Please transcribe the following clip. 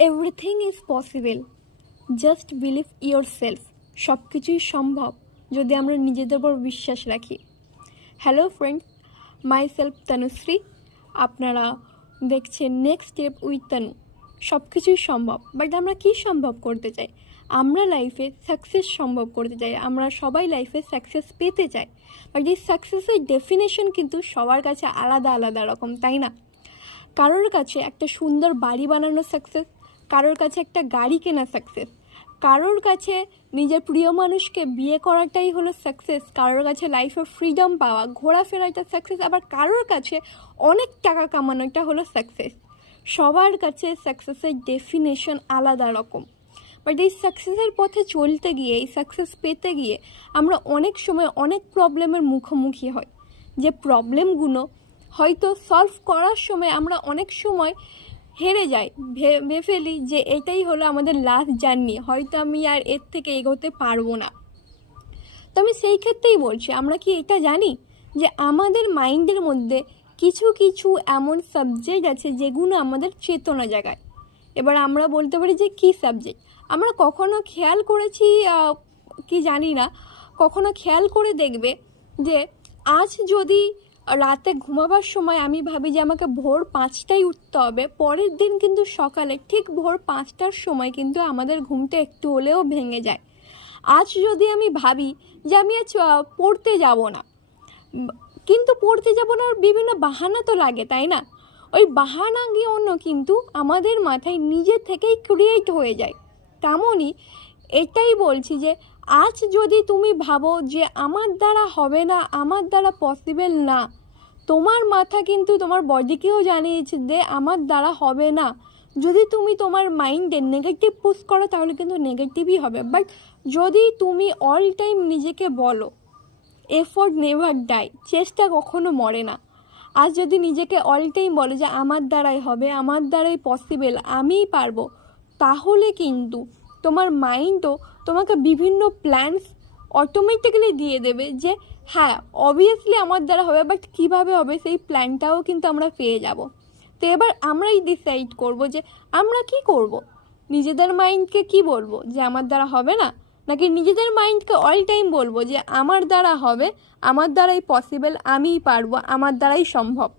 Everything is possible, just believe your self. সব কিছুই সম্ভব যদি আমরা নিজেদের উপর বিশ্বাস রাখি। Hello friend, my self Tanushree. আপনারা দেখছেন নেক্সট স্টেপ উইথ তনু। সব কিছুই সম্ভব, বাট আমরা কী সম্ভব করতে চাই? আমরা লাইফে সাকসেস সম্ভব করতে চাই, আমরা সবাই লাইফে সাকসেস পেতে চাই, বাট এই সাকসেসের ডেফিনেশন কিন্তু সবার কাছে আলাদা আলাদা রকম, তাই না? কারোর কাছে একটা সুন্দর বাড়ি বানানো সাকসেস, কারোর কাছে একটা গাড়ি কেনা সাকসেস, কারোর কাছে নিজের প্রিয় মানুষকে বিয়ে করাটাই হলো সাকসেস, কারোর কাছে লাইফে ফ্রিডম পাওয়া, ঘোরাফেরাটা সাকসেস, আবার কারোর কাছে অনেক টাকা কামানোটা হলো সাকসেস। সবার কাছে সাকসেসের ডেফিনেশন আলাদা রকম, বাট এই সাকসেসের পথে চলতে গিয়ে, এই সাকসেস পেতে গিয়ে আমরা অনেক সময় অনেক প্রবলেমের মুখোমুখি হই। যে প্রবলেমগুলো হয়তো সলভ করার সময় আমরা অনেক সময় হেরে যাই, ভেবে ফেলি যে এটাই হলো আমাদের লাস্ট জার্নি, হয়তো আমি আর এর থেকে এগোতে পারবো না। তো আমি সেই ক্ষেত্রেই বলছি, আমরা কি এটা জানি যে আমাদের মাইন্ডের মধ্যে কিছু কিছু এমন সাবজেক্ট আছে যেগুলো আমাদের চেতনা জাগায়। এবার আমরা বলতে পারি যে কী সাবজেক্ট। আমরা কখনো খেয়াল করেছি কি জানি না, কখনো খেয়াল করে দেখবে যে আজ যদি রাতে ঘুমাবার সময় আমি ভাবি যে আমাকে ভোর 5টায় উঠতে হবে, পরের দিন কিন্তু সকালে ঠিক ভোর 5টার সময় কিন্তু আমাদের ঘুমটা একটু হলেও ভেঙে যায়। আজ যদি আমি ভাবি যে আমি আজ পড়তে যাব না, কিন্তু পড়তে যাব না ওর বিভিন্ন বাহানা তো লাগে, তাই না? ওই বাহানাগুলো কিন্তু আমাদের মাথায় নিজে থেকেই ক্রিয়েট হয়ে যায়। তেমনই এটাই বলছি যে আজ যদি তুমি ভাবো যে আমার দ্বারা হবে না, আমার দ্বারা পসিবল না, তোমার মাথা কিন্তু তোমার বডিকেও জানিয়েছে যে আমার দ্বারা হবে না। যদি তুমি তোমার মাইন্ডে নেগেটিভ পুশ করো তাহলে কিন্তু নেগেটিভই হবে। বাট যদি তুমি অল টাইম নিজেকে বলো এফোর্ট নেভার ডাই, চেষ্টা কখনো মরে না। আজ যদি নিজেকে অল টাইম বলো যে আমার দ্বারাই হবে, আমার দ্বারাই পসিবল, আমিই পারবো, তাহলে কিন্তু তোমার মাইন্ডও তোমাকে বিভিন্ন প্ল্যানস অটোমেটিক্যালি দিয়ে দেবে যে হ্যাঁ অবভিয়াসলি আমার দ্বারা হবে, বাট কীভাবে হবে সেই প্ল্যানটাও কিন্তু আমরা পেয়ে যাব। তো এবার আমরাই ডিসাইড করব যে আমরা কি করব। নিজেদের মাইন্ডকে কি বলবো যে আমার দ্বারা হবে না, নাকি নিজেদের মাইন্ডকে অল টাইম বলবো যে আমার দ্বারা হবে, আমার দ্বারাই পসিবল, আমিই পারবো, আমার দ্বারাই সম্ভব।